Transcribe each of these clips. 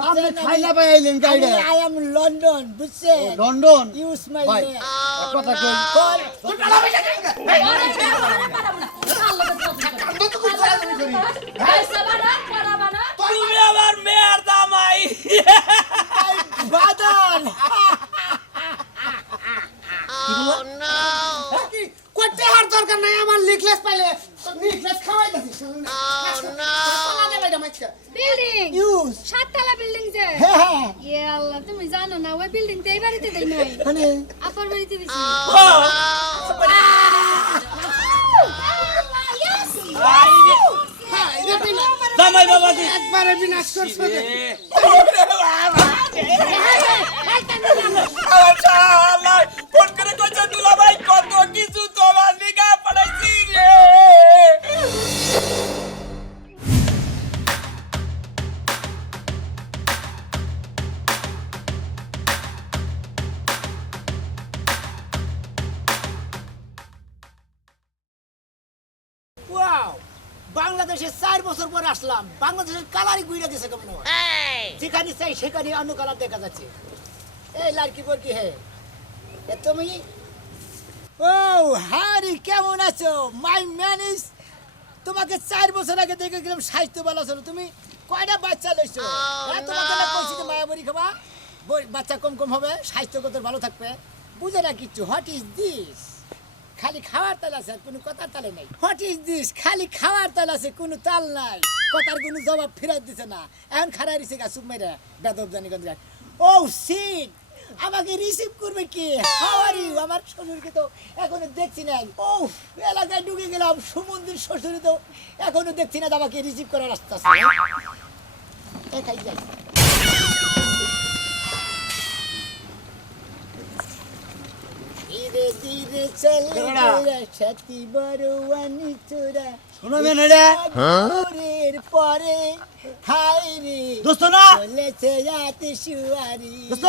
আপনি? খাইলা পাই আইলেন গাইডা আই এম লন্ডন বুঝছেন লন্ডন ইউজ মাই নেম কথা কই কোন তুমি আমার মেয়ের জামাই বাদান কি কোটে হার দরকার নাই আমার লিখলেস পাইলে লিখলেস খাওয়াই দিছিস বিল্ডিং ইউজ সাততলা বিল্ডিং যে। হ্যাঁ হ্যাঁ। ইয়ে আল্লাহ তুমি জানো না ওই বিল্ডিং তো এই বাড়িতে দেই নাই। মানে? আপার বাড়িতে দিছি। জামাই বাবাজি একবারে বিনাশ করছ আল্লাহ। বাংলাদেশের কালারই গুইরা গেছে কেমন যেখানে চাই সেখানে অন্য কালার দেখা যাচ্ছে। এই লাড়কি বলকি হে? তুমি? ও হারি কেমন আছো? মাই ম্যানেজ তোমাকে চার বছর আগে দেখে গেলাম স্বাস্থ্য ভালো ছিল তুমি? কয়টা বাচ্চা লইছো? হ্যাঁ তোমাকে না কইছি যে মায়াবরি খাবা? বাচ্চা কম কম হবে স্বাস্থ্যগত ভালো থাকবে। বুঝে না কিচ্ছু হোয়াট ইজ দিস খালি খাওয়ার তাল আছে, কোনো কথার তালে নাই। হোয়াট ইজ দিস খালি খাওয়ার তাল আছে, কোনো তাল নাই। কথার কোনো জবাব ফেরত দিছে না। এখন খারাই রিসে গা সুপ মেরে বেদব জানি গন্ধ ও সিট আমাকে রিসিভ করবে কি? ইউ আমার শ্বশুরকে তো এখনও দেখছি না ও এলাকায় ঢুকে গেলাম, সুমন্দির শ্বশুরে তো এখনও দেখছি না আমাকে রিসিভ করার রাস্তা আছে। একাই যাই। ধীরে ধীরে চল সাথী বড়ুয়ানি চোরা শোনো মেনেডা ঘুরের পরে হাই রে দোস্ত না চলেছে রাতে শুয়ারি দোস্ত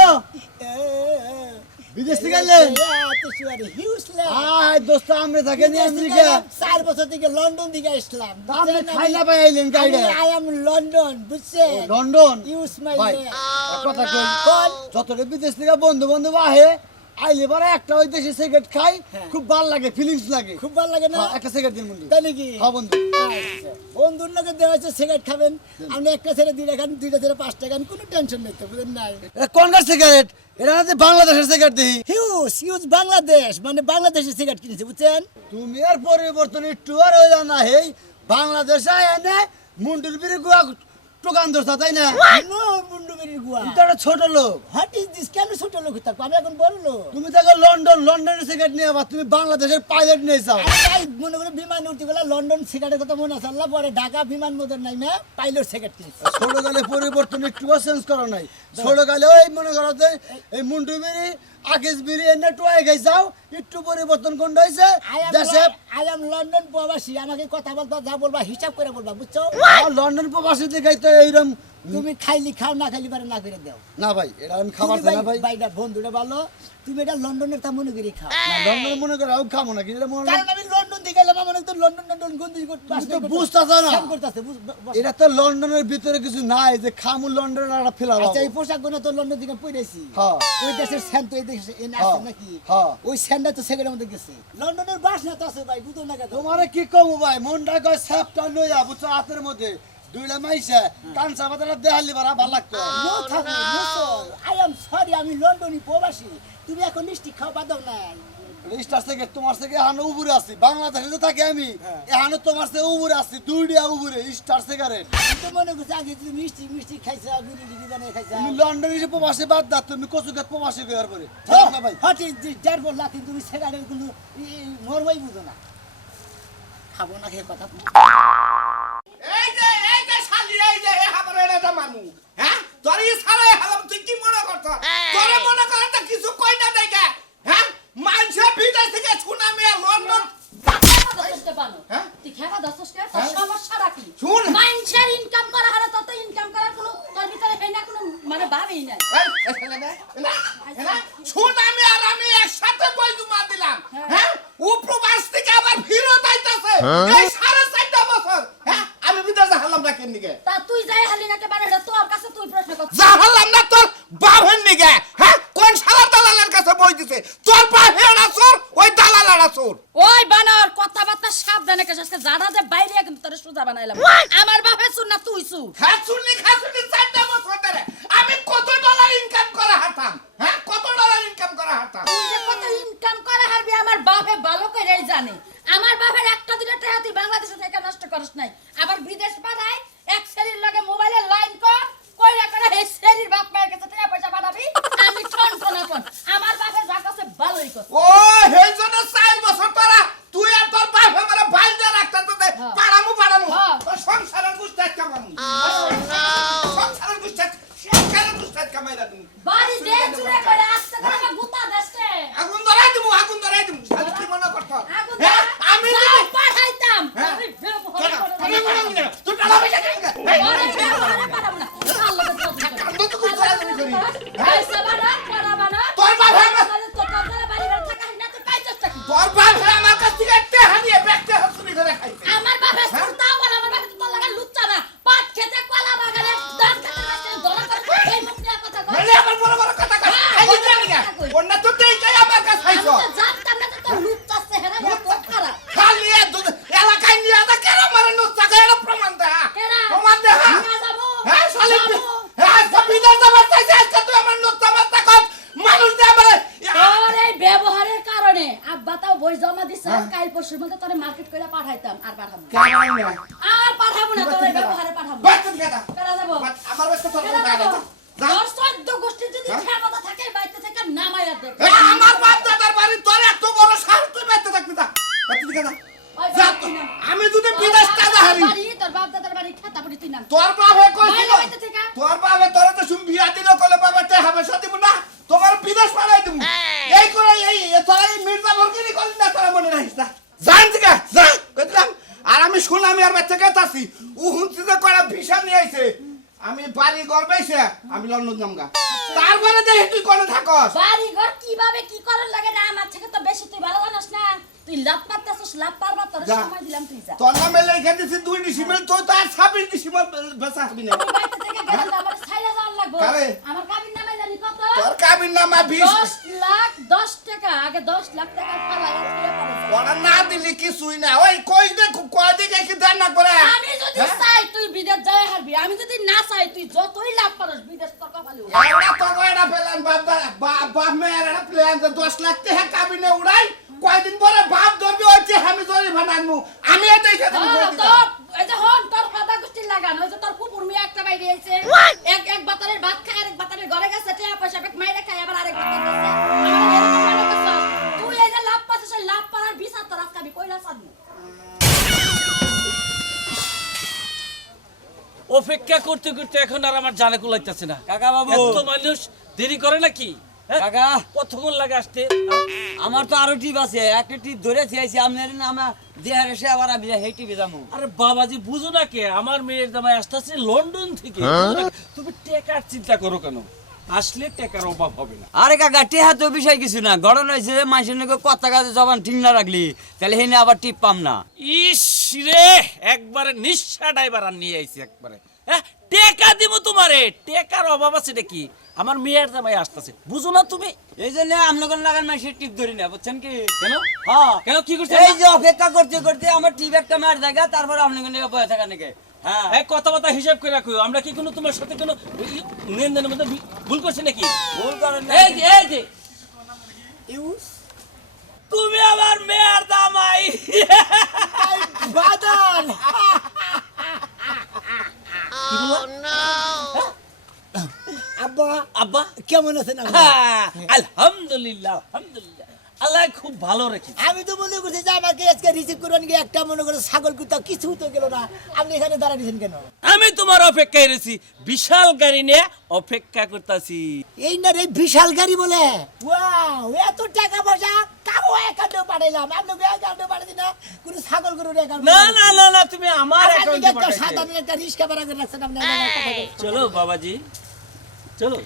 বিদেশ থেকে এলেন রাতে শুয়ারি হিউজল্যান্ড আয় দোস্ত আমরা থাকেন আমেরিকা চার বছর থেকে লন্ডন থেকে আসলাম আপনি খাইলা পাই আইলেন গাইডা আই এম লন্ডন বুঝছেন লন্ডন ইউজ মাই ভাই কথা কই যতটা বিদেশ থেকে বন্ধু বান্ধব আহে আইলে পরে একটা ওই দেশে সিগারেট খাই হ্যাঁ। খুব ভালো লাগে ফিলিংস লাগে। খুব ভালো লাগে না? হ্যাঁ, একটা সিগারেট দিন বন্ধু। তাই নাকি হ্যাঁ বন্ধু। আচ্ছা। বন্ধুর দেওয়া হচ্ছে সিগারেট খাবেন। আপনি একটা ছেড়ে দুইটা খান দুইটা ছেড়ে পাঁচটা খান কোনো টেনশন নেই তো বুঝলেন নাই? এটা কোনকার সিগারেট? এটা যে বাংলাদেশের সিগারেট হিউজ হিউজ বাংলাদেশ মানে বাংলাদেশি সিগারেট কিনেছে বুঝছেন? তুমি আর পরিবর্তন একটু আর ওই না হেই। বাংলাদেশে এনে মুন্ডুর বিরে গুয়া টোকান ধরতা তাই না? নো মুন্ডুবেরির গুয়া তুমি তো একটা ছোট লোক। হোয়াট ইজ দিস কেন ছোট লোক থাকব আমি এখন বড় লোক। তুমি তো এখন লন্ডন লন্ডনের সিগারেট নিয়ে আবার তুমি বাংলাদেশের পাইলট নিয়ে যাও। আমি তাই মনে করে বিমান উঠতে গেলে লন্ডন সিগারেটের কথা মনে আছে। আল্লাহ পরে ঢাকা বিমান মোদের নাই না পাইলট সিগারেট কিনেছে ছোট গালে পরিবর্তন একটু চেঞ্জ করো নাই। ছোট গালে ওই মনে করো যে এই মুন্ডু আকেশ বিড়ি এনে টোয়াই গাই যাও। একটু পরিবর্তন কোন হয়েছে দেশে আই এম লন্ডন প্রবাসী আমাকে কথা বলতে যা বলবা হিসাব করে বলবা বুঝছ? লন্ডন প্রবাসী দিকে তো এইরকম তুমি খাইলি খাও না খাইলি পারে না করে দাও। না ভাই এটা আমি খাবার না ভাই ভাইটা বন্ধুটা ভালো তুমি এটা লন্ডনের তা মনে করি খাও। না লন্ডন মনে করো আমি খাব না কিন্তু মনে কারণ আমি লন্ডন থেকে এলাম আমার তো লন্ডন লন্ডন গন্দি তুমি তো বুঝতেছো না। করতেছে এটা তো লন্ডনের ভিতরে কিছু নাই যে খামু লন্ডনের একটা ফেলা আচ্ছা এই পোশাকগুলো তো লন্ডন থেকে পরেছি হ্যাঁ। ওই দেশের স্যান তো এই দেশে এনে হ্যাঁ, আছে নাকি? হ্যাঁ। ওই স্যানটা তো সেকেন্ডের মধ্যে গেছে। লন্ডনের বাসনা তো আছে ভাই বুঝো না কেন? তোমারে কি কমু ভাই মনটা কয় সাপটা লইয়া বুঝছ হাতের মধ্যে। দুইটা মাইসে কানসা দেহালি বারা ভালো লাগতো। নো থাকো নো আই এম সরি আমি লন্ডনই প্রবাসী। তুমি এখন মিষ্টি খাওয়া দাও না থেকে তোমার থেকে এখানে উবুরে আছি। বাংলাদেশে তো থাকি আমি। এখানে তোমার থেকে উবুরে আছি দুইটা উবুরে স্টার সিগারেট। তো মনে করছি আগে তুমি মিষ্টি মিষ্টি খাইছা বিড়ি বিড়ি বানিয়ে খাইছা। তুমি লন্ডন এসে প্রবাসী বাদ দাও তুমি প্রবাসী পরে। হ্যাঁ। না ভাই। হট যার কিন্তু তুমি বুঝো না। খাব না খেয়ে কথা এই যে হে এটা মানু। হ্যাঁ? তোর ই সারে হালাম তুই কি মনে করছ? তোর মনে কর তো কিছু কই না দেখে। হ্যাঁ? মানছে বিদেশ থেকে সুনামি লন্ডন হ্যাঁ? তুই খেলা দশটা তোর সমস্যাটা কি? শুন। মানুষের ইনকাম করা হারে তত ইনকাম করার কোনো তোর ভিতরে হয় না কোনো মানে ভাবেই নাই। এই, এই ছেলে নে, না, না, সুনামি আর আমি একসাথে বই জমা দিলাম। হ্যাঁ। উপবাস থেকে আবার ফিরত আইতাছে। লাভ পারতাছিস লাভ পারবা তোর। সময় দিলাম তুই যা তোর নামে লেখা দিছি দুই ডিসিমেল তুই তো আর ছাব্বিশ ডিসিমেল বেচা হবি না বাইরে থেকে গেলে তো আমার ছাইরা যাওয়ার লাগবো? আমার কাবির নামে জানি কত তোর কাবির নামা বিশ দশ লাখ দশ টাকা আগে দশ লাখ টাকা যায়। ওরা না দিলি কিছুই না ওই কই দে কয় দিকে কি দেন না করে আমি যদি হ্যাঁ? চাই তুই বিদেশ যাই হারবি আমি যদি না চাই তুই যতই লাভ পারস বিদেশ তোর কপালে উঠবে। তো কয়টা প্ল্যান বাপ বাপ বাপ প্ল্যান যে দশ লাখ টাকা কাবিনে উড়াই কয়দিন পরে বাপ ধরবি ওইটি আমি ধরি ভানানমু আমি এটাই খেতে হ্যাঁ, তোর এই যে হন তোর কথা গোষ্ঠীর লাগান যে তোর কুকুর মেয়ে একটা বাইরে আইছে। এক এক বাতারের ভাত খায় আরেক বাতারের ঘরে গেছে টাকা পয়সা পেট মাইরে খায় আবার আরেক বাতার গেছে? তুই এই যে লাভ পাচ্ছিস ওই লাভ পাওয়ার বিচার তোর আজকে আমি কইলা সাদমু অপেক্ষা করতে করতে এখন আর আমার জানে কুলাইতেছে না। কাকা বাবু। এত মানুষ দেরি করে নাকি? হ্যাঁ? কাকা। কতক্ষণ লাগে আসতে। আমার তো আরও টিপ আছে একটা টিপ ধরে চেয়েছি আপনার আমার দেহার এসে আবার আমি সেই টিপে যাব। আরে বাবাজি বুঝো না কে? আমার মেয়ের জামাই আসতেছে লন্ডন থেকে। না? তুমি টেকার চিন্তা করো কেন? আসলে টেকার অভাব হবে না। আরে কাকা টেহা তো বিষয় কিছু না। গরম হয়েছে মানুষের নাকি কথা কাজে জবান ঠিক না রাখলি তাহলে হেনে আবার টিপ পাম না। ইস রে একবারে নিঃশা ড্রাইভার আর নিয়ে আইছি একবারে। হ্যাঁ টেকা দিব তোমারে। টেকার অভাব আছে নাকি? আমার মেয়ের জামাই আসতেছে। বুঝো না তুমি? এই জন্য আপনাদের লাগান মানুষের টিপ ধরি না বুঝছেন কি? কেন? হ্যাঁ। কেন কি করছে এই যে অপেক্ষা করতে করতে আমার টিপ একটা মার জায়গা তারপর আপনাদের নিয়ে বয়ে থাকা নাকি? হ্যাঁ। এই কথাবার্তা হিসাব করে রাখো আমরা কি কোনো তোমার সাথে কোনো লেনদেনের মধ্যে ভুল- করছি নাকি? ভুল করেন না। এই যে এই যে। তুমি আমার মেয়ের দামাই আব্বা কেমন আছেন হ্যাঁ, আলহামদুলিল্লাহ আলহামদুলিল্লাহ। আল্লাহ খুব ভালো রেখেছে। আমি তো মনে করছি যে আমাকে আজকে রিসিভ করবেন গিয়ে একটা মনে করে ছাগল কুত্তা কিছু তো গেল না। আপনি এখানে দাঁড়াইছেন কেন? আমি তোমার অপেক্ষায় রয়েছি। বিশাল গাড়ি নিয়ে অপেক্ষা করতেছি। এই না রে বিশাল গাড়ি বলে? ওয়াও এত টাকা পয়সা কাউ একাউন্টে পাঠাইলাম। একাউন্টে পাঠাই না। কোনো ছাগল একাউন্ট না না না। না তুমি আমার অ্যাকাউন্টে দিকে সাধারণ একটা রিস্কা ভাড়া করে রাখছেন আপনি। চলো বাবাজি। চলো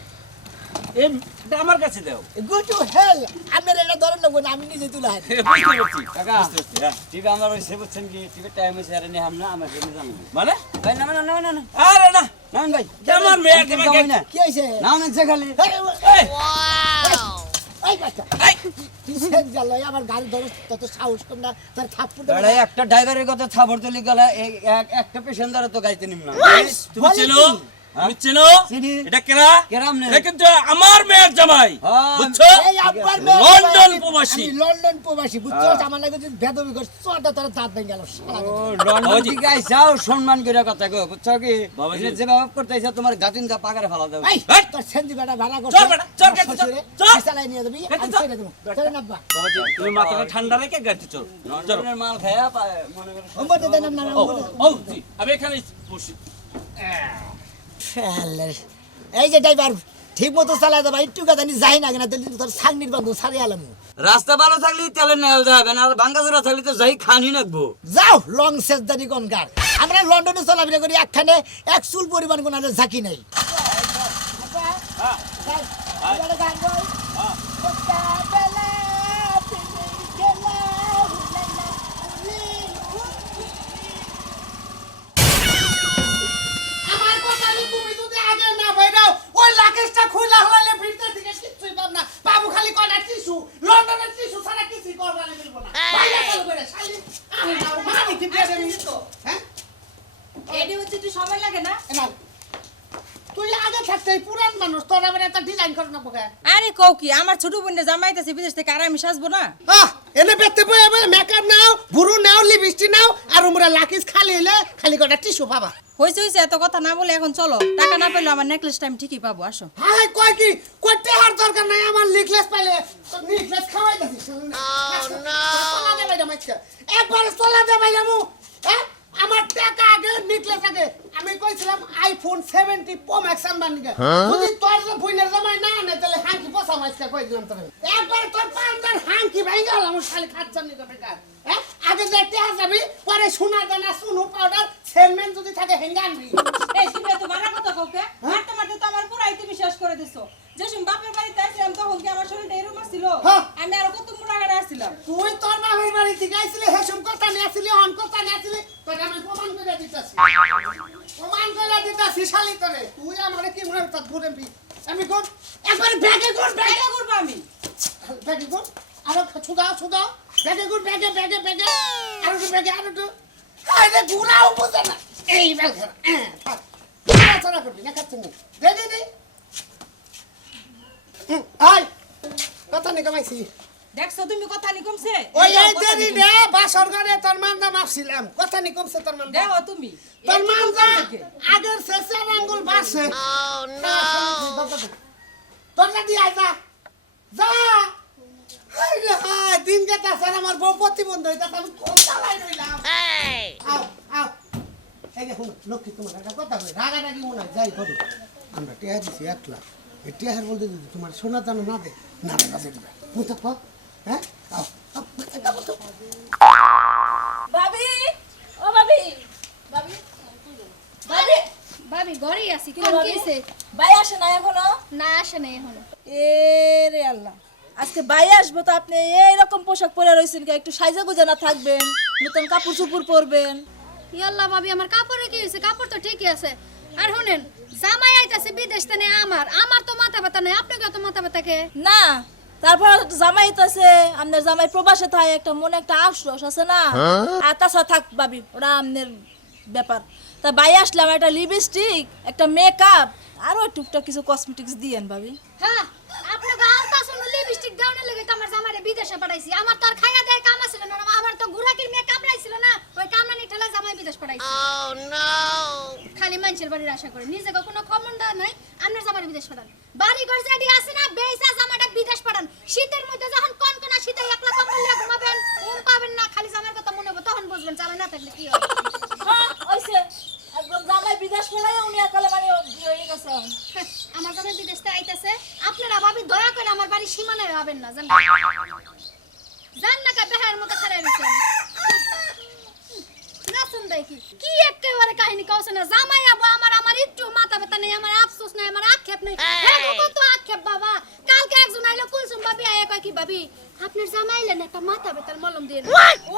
এটা আমার কাছে দাও। গো টু হেল আপনার এটা ধরেন না আমি নিজে তুলে হাত বুঝতে পারছি। কাকা পারছি, হ্যাঁ। আমার ওই সে বুঝছেন কি? টাইম হয়েছে আরে নেই আমরা আমার জন্য জানি মানে? ভাই না না না না না আরে না। নাম ভাই মেয়ে তোমাকে- না। কি নাম আছে খালি। এই, এই বাচ্চা। এই, আমার গাড়ি ধরে তত সাহস কম না তার থাপ্পড় দেবে একটা ড্রাইভারের কথা থাবর তুলি গেলে একটা পেশেন্টার তো গাইতে নিম না। তুমি চেনো? তুমি এটা কেনা কেরাম নে? কিন্তু আমার মেয়ের জামাই হ্যাঁ। বুঝছ? লন্ডন আমি- প্রবাসী। আমি লন্ডন প্রবাসী বুঝছ? আমার নাকি বেদবি করছ চটা তোর দাঁত ভেঙে গেল কথা। লন্ডন বাবাজি। থেকে সম্মান করে কথা গো বুঝছ কি? বাবাজি। যে বাবা করতে আইসা তোমার গাতিন দা পাকারে ফেলা দাও এই! তোর বেটা ভাড়া করছে। চল বেটা, চল, গাড়িতে চল, চল। চালাই নিয়ে যাবি আমি ছেড়ে দেবো। ছেড়ে না আব্বা। বাবাজি, তুমি মাথাটা ঠান্ডা রেখে গাড়িতে চলো। চলো। মাল খায়া মনে করে ও মতে দেন না ও ও আমি এখানে বসি। শালার। এই যে ড্রাইভার ঠিক মতো চালাই দেবা একটু কথা নি যাই না কেন তাহলে তোর সাংনির বন্ধু সারি আলাম রাস্তা ভালো থাকলে তেলে নেওয়া যাবে না আর ভাঙ্গাচোরা থাকলে তো যাই খানি নাকবো যাও লং সেজদারি গনকার আমরা লন্ডনে চলাফেরা করি একখানে এক চুল পরিমাণ কোনো ঝাঁকি নেই আমার কথা আমি তুমি যদি আগে না বাইরাও ওই লাকেশটা খুইলা হলালে ভিড়তে থেকে কিচ্ছুই পাব না বাবু খালি কয়টা টিস্যু লন্ডনের টিস্যু ছাড়া কিছুই করবারে মিলবো না বাইরে চল করে শালি আমি না মানি কি দিয়ে দেবি তো হ্যাঁ এডি হচ্ছে একটু সময় লাগে না এ নাও। তুই আগে থাকতে এই পুরান মানুষ তোর আবার একটা ডিজাইন করে না পোকা আরে কও কি আমার ছোট বোনের জামাইতেছে বিদেশ থেকে আর আমি সাজবো না। আহ এনে বেতে বই এবার মেকআপ নাও ভুরু নাও লিপস্টিক নাও আর উমরা লাকিস খালি হইলে খালি কটা টিস্যু পাবা। হয়েছে হয়েছে এত কথা না বলে এখন চলো। টাকা না পেলে আমার নেকলেসটা আমি ঠিকই পাবো আসো। হাই কয় কি? কইতে হার দরকার নাই আমার নেকলেস পাইলে? নেকলেস খাওয়াই দিছিস সোলা দে ভাইয়া মাইকা একবার সোলা দে ভাইয়া মু হ্যাঁ? আমার টাকা আগে নেকলেস আগে। আমি কইছিলাম আইফোন 70 প্রো ম্যাক্স আনবার নিকে যদি তোর যে বুইনের জামাই না আনে তাহলে হাঙ্কি পয়সা মাইকা কই দিলাম তোরে? একবার তোর পান্দার হাঙ্কি ভাঙা আমার খালি খাচ্ছার নিকে বেকার। হ্যাঁ? আগে দেখতে যাবি পরে সোনা দানা সুনু পাউডার সেলমেন যদি থাকে হেঙ্গা আনবি। এই এত বাড়া কথা কাউকে মারতে মারতে তো আমার পুরাই তুমি শেষ করে দিছো যে সময় বাপের বাড়িতে আসছিলাম তখন কি আমার শরীরটা এরকম ছিল হ্যাঁ। আমি আরও কত মোটা গাড়ি আসছিলাম তুই তোর বাবার বাড়ি থেকে আইছিলি হেসম কথা নিয়ে আসিলি অন কথা নিয়ে আসিলি তোকে আমি প্রমাণ করে দিতেছি প্রমাণ করে দিতেছি শালি তোরে তুই আমারে কি মনে হতো ঘুরে পি আমি কোন একবার ব্যাগে কোন ব্যাগে টাকা করব আমি ব্যাগে কোন আরও ছুদাও ছুদাও ব্যাগে কোন ব্যাগে ব্যাগে ব্যাগে আরও একটু ব্যাগে আরও একটু আরে গুনাও বুঝে না এই বেল খেলা হ্যাঁ চলা করবি না খাচ্ছি দে দে দে হুম, আয় কথা নি কামাইছি দেখছ তুমি কথা নি কমছে ওই যাও, এই কথা দেরি নি রে বাসর ঘরে তোর মান্দা মাপছিলাম কথা নি কমছে তোর মান্দা দেখো তুমি। তোর মান্দা। আগের শেষে আঙ্গুল বাড়ছে। তোর না দিয়ে আয় যা। যা। দিন গেছে আমার বউ প্রতিবন্ধ হইতাছে আমি কোন চালাই রইলাম। আও আও। এই দেখুন লক্ষ্মী তোমার একটা কথা কই রাগারাগি মনে হয় যাই করো আমরা টিয়া দিছি এক লাখ এই টিয়ার বলতে যদি তোমার সোনা দানা না দে না কাছে দিবে। বুঝতে হ্যাঁ? আও। আও, এটা বলতো। ভাবি ও ভাবি। ভাবি? ভাবি? ভাবি ঘরেই আছি কি কোন ভাই আসে না এখনও? না আসে নাই এখনও। এ রে আল্লাহ। আজকে বাই আসব তো আপনি এইরকম পোশাক পরে রয়েছেন কে একটু সাইজা গুজা না থাকবেন নতুন কাপড় চুপুর পরবেন। ইয়াল্লা ভাবি আমার কাপড়ে কি হয়েছে কাপড় তো ঠিকই আছে। আর শুনেন জামাই আইতাছে বিদেশ থেকে আমার। আমার তো মাথা ব্যথা নেই আপনাকে তো মাথা ব্যথা কে? না তারপর জামাই তো আছে আপনার জামাই প্রবাসে থাকে একটা মনে একটা আশ্বাস আছে না? আর তাছাড়া থাক ভাবি ওরা আপনার ব্যাপার। তা বাই আসলাম একটা লিপস্টিক একটা মেকআপ আরও টুকটাক কিছু কসমেটিক্স দিয়েন ভাবি। হ্যাঁ আপনাকে আলতা শুনো লিপস্টিক দেওয়ার লেগে তো আমার জামাইরে বিদেশে পাঠাইছি। আমার তো আর খাইয়া দেয় কাম আছিল না আমার তো ঘুরাকির মেয়ে কামড়াইছিল না ওই কামড়ানি ঠেলা জামাই বিদেশ পাঠাইছি। খালি মানুষের বাড়ির আশা করে। নিজেকে কোনো কমন্ডা নাই আপনার জামাই বিদেশ পাঠান। বাড়ি ঘর জাডি আছে না বেইসা জামাটা বিদেশ পাঠান। শীতের মধ্যে যখন কনকনা শীতে একলা কম্বল নিয়ে ঘুমাবেন ঘুম পাবেন না খালি জামার কথা মনে হবে তখন বুঝবেন চালা না থাকলে কি হবে। হ্যাঁ ওইসে একদম জামাই বিদেশ পড়াই উনি একালে বিয়ে হয়ে গেছে হ্যাঁ, আমার জামাই বিদেশ থেকে আইতাছে। আপনারা ভাবি দয়া করে আমার বাড়ির সীমানায় হবেন না জান জান না কা বেহার মতো খারাপ হয়েছেন না পছন্দ কি? কি একেবারে কাহিনী কওছে না জামাই আবু আমার আমার একটু মাথা ব্যথা নেই আমার আফসোস নাই আমার আক্ষেপ নেই হ্যাঁ গো, কত আক্ষেপ বাবা কালকে একজন আইলো কুলসুম ভাবি আয়া কয় কি ভাবি আপনার জামাইলেন একটা মাথা ব্যথার মলম দিয়ে ও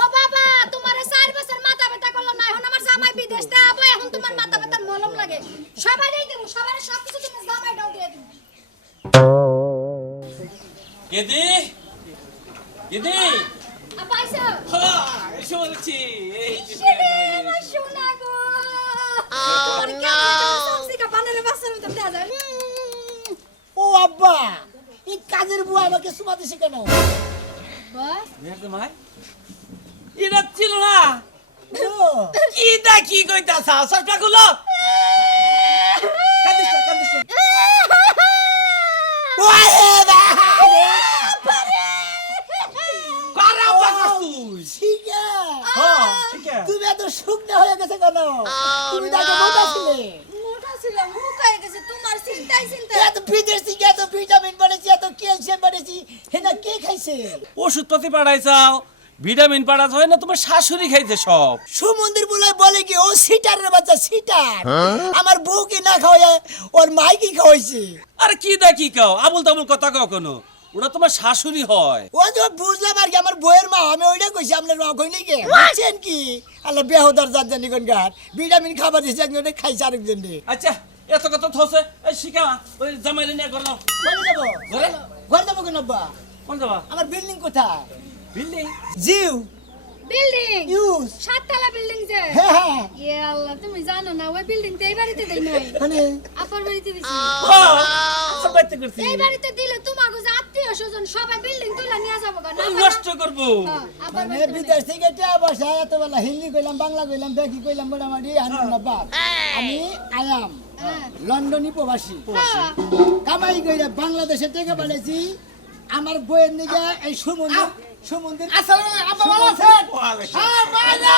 আমাকে কেন? এটা ছিল না। কি দা কি কইতাছা? সবটা গুলো হ্যাঁ তুমি এত শুকনা হয়ে গেছে কেন? তুমি তো আগে ছিলে। মোটা ছিলাম মুখায় গেছে তোমার চিন্তাই চিন্তা। এত বিদেশ এত ভিটামিন বাড়েছি এত ক্যালসিয়াম বাড়েছি হেনা কে খাইছে? ওষুধপাতি পাঠাইছাও ভিটামিন পাঠাছ হয় না তোমার শাশুড়ি খাইছে সব। সুমন্দির বলে বলে কি ও সিটারের বাচ্চা সিটার। আমার বউকে না খাওয়ায় ওর মাইকে খাওয়াইছে। আর কি দা কি কাও? আবুল তাবুল কথা কাও কোনো? ওরা তোমার শাশুড়ি হয়। ও তো বুঝলাম আর কি আমার বউয়ের মা আমি ওইটা কইছি আপনার মা কই নাকি বুঝছেন কি? আল্লাহ বেহদার জাত জানি কোন গার ভিটামিন খাবার দিছে একজনে খাইছে আরেকজন আচ্ছা এত কথা থসে এই শিখা ওই জামাইলে নিয়ে করো ঘরে যাব? ঘরে? ঘরে যাব কেন আব্বা? কোন যাবা? আমার বিল্ডিং কোথায়? বিল্ডিং জিউ বিল্ডিং ইউজ সাততলা বিল্ডিং যে? হ্যাঁ হ্যাঁ। ইয়ে আল্লাহ তুমি জানো না ওই বিল্ডিং তো এই বাড়িতে দেই নাই। মানে? আপার বাড়িতে দিছি। সব বাইতে করছি। এই বাড়িতে দিলে তোমাকে যে আত্মীয় স্বজন সবাই বিল্ডিং তুলে নিয়ে যাব নষ্ট করব। মানে বিদেশ থেকে টাকা পয়সা এত বেলা হিন্দি কইলাম বাংলা কইলাম বেকি কইলাম মোটামুটি বাপ আমি আয়াম। প্রবাসী। কামাই কইরা বাংলাদেশে থেকে পাঠাইছি আমার বইয়ের নিগে এই সুমন্দির সুমন্দির আসসালামু। আলাইকুম ভালো আছেন হ্যাঁ মাইনা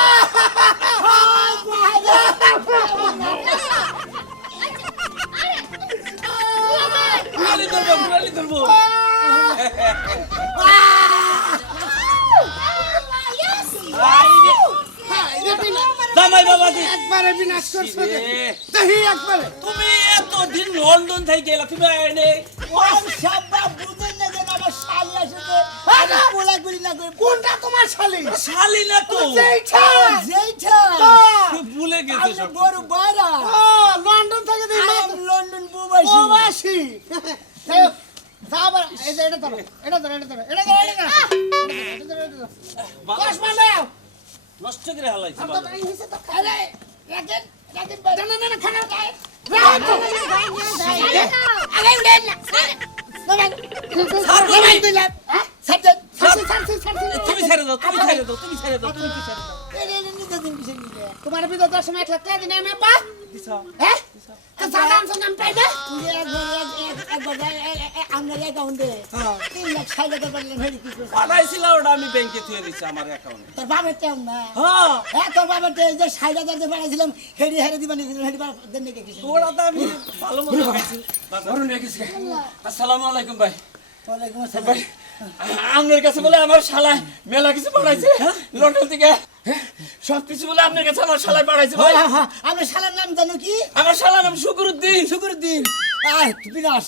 গুলালি ধরবো গুলালি ধরবো জামাই বাবাজি। একবারে বিনাশ করছ এ, একবারে। তুমি এতদিন লন্ডন থেকে গেলা তুমি আইনে ওর সাব্বা বুঝেন না যে আমার শালি আসছে আমি পোলা করি না করি। কোনটা তোমার শালি? শালি না তো। এইটা যেইটা। ভুলে গেছো সব বড় বাইরা লন্ডন থেকে I লন্ডন প্রবাসী প্রবাসী আবার এই যে এটা ধরো এটা ধরো এটা ধরো এটা ধরো এটা ধরো এটা ধরো এটা ধরো চশমা নাও নষ্ট করে হালাইছি বাবা। রাখেন রাখেন না না না খানা সাবজেক্ট তুমি ছেড়ে দাও তুমি ছেড়ে দাও তুমি ছেড়ে দাও তুমি ছেড়ে দাও দিন তোমার বিদা দশ সময় এক লাখ টাকা দিনে আমি পা হ্যাঁ তো সালাম সালাম পাই না আপনার অ্যাকাউন্টে তিন লাখ ষাট হাজার পারলেন হেরি কিছু পাঠাইছিল ওটা আমি ব্যাংকে থুয়ে দিচ্ছি আমার অ্যাকাউন্টে তোর বাবার তেমন না। হ্যাঁ। হ্যাঁ তোর বাবার তে যে ষাট হাজার দিয়ে পাঠাইছিলাম হেরি হেরি দিবানি হেরি দেন নাকি কিছু। ওরা তো আমি ভালো মতো খাইছি। আসসালামু আলাইকুম ভাই। ওয়ালাইকুম আসসালাম। কাছে বলে আমার শালায় মেলা কিছু পাঠাইছে লন্ডন থেকে। সব কিছু বলে আপনার কাছে আমার শালায় পাঠাইছে ভাই। হ্যাঁ, হ্যাঁ, আমার শালার নাম জানো কি? আমার শালার নাম শুকুরুদ্দিন শুকুরুদ্দিন আয় বিনাশ।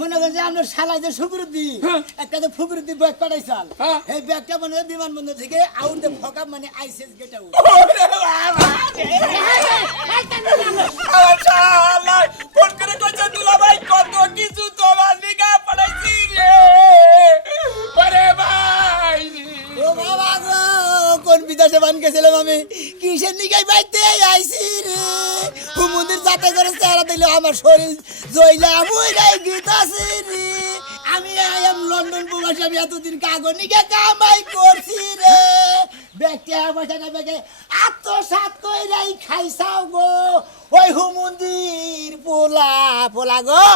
মনে করেন যে আপনার শালা যে শুকুরুদ্দিন একটা যে ফুকুরুদ্দিন ব্যাগ পাঠাইছাল। হ্যাঁ। এই ব্যাগটা মনে হয় বিমানবন্দর থেকে আউট দে ফকা মানে আইসিএস গেট আউট আমার শালায় ফোন করে কইছে দুলা ভাই কত কিছু তোমার নিগা পড়াইছি রে। আরে ভাই কোন বিদেশে বান গেছিলাম আমি? কিসের নিকাই বাইতে আইছি রে? হুমুদের করে চেহারা দিলে, আমার শরীর জইলা আছে রে। আমি আইয়াম লন্ডন প্রবাসী, আমি এতদিন কাগজ নিকে কামাই করছি রে। ব্যাগে আত্মসাত কইরাই খাইছাও গো। ওই হুমন্দির পোলা পোলা গো।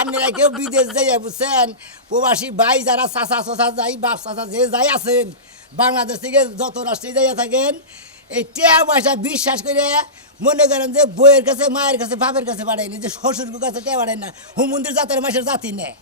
আপনারা কেউ বিদেশ যাইয়া বুঝছেন? প্রবাসী ভাই যারা চাচা চাচা যাই, বাপ চাচা যে যাই আছেন, বাংলাদেশ থেকে যত রাষ্ট্রে যাইয়া থাকেন, এই টেয়া পয়সা বিশ্বাস করে মনে করেন যে বইয়ের কাছে, মায়ের কাছে, বাপের কাছে বাড়ায়নি যে শ্বশুর কাছে টেয়া বাড়ায় না। হুমন্দির জাতের মাসের জাতি নেয়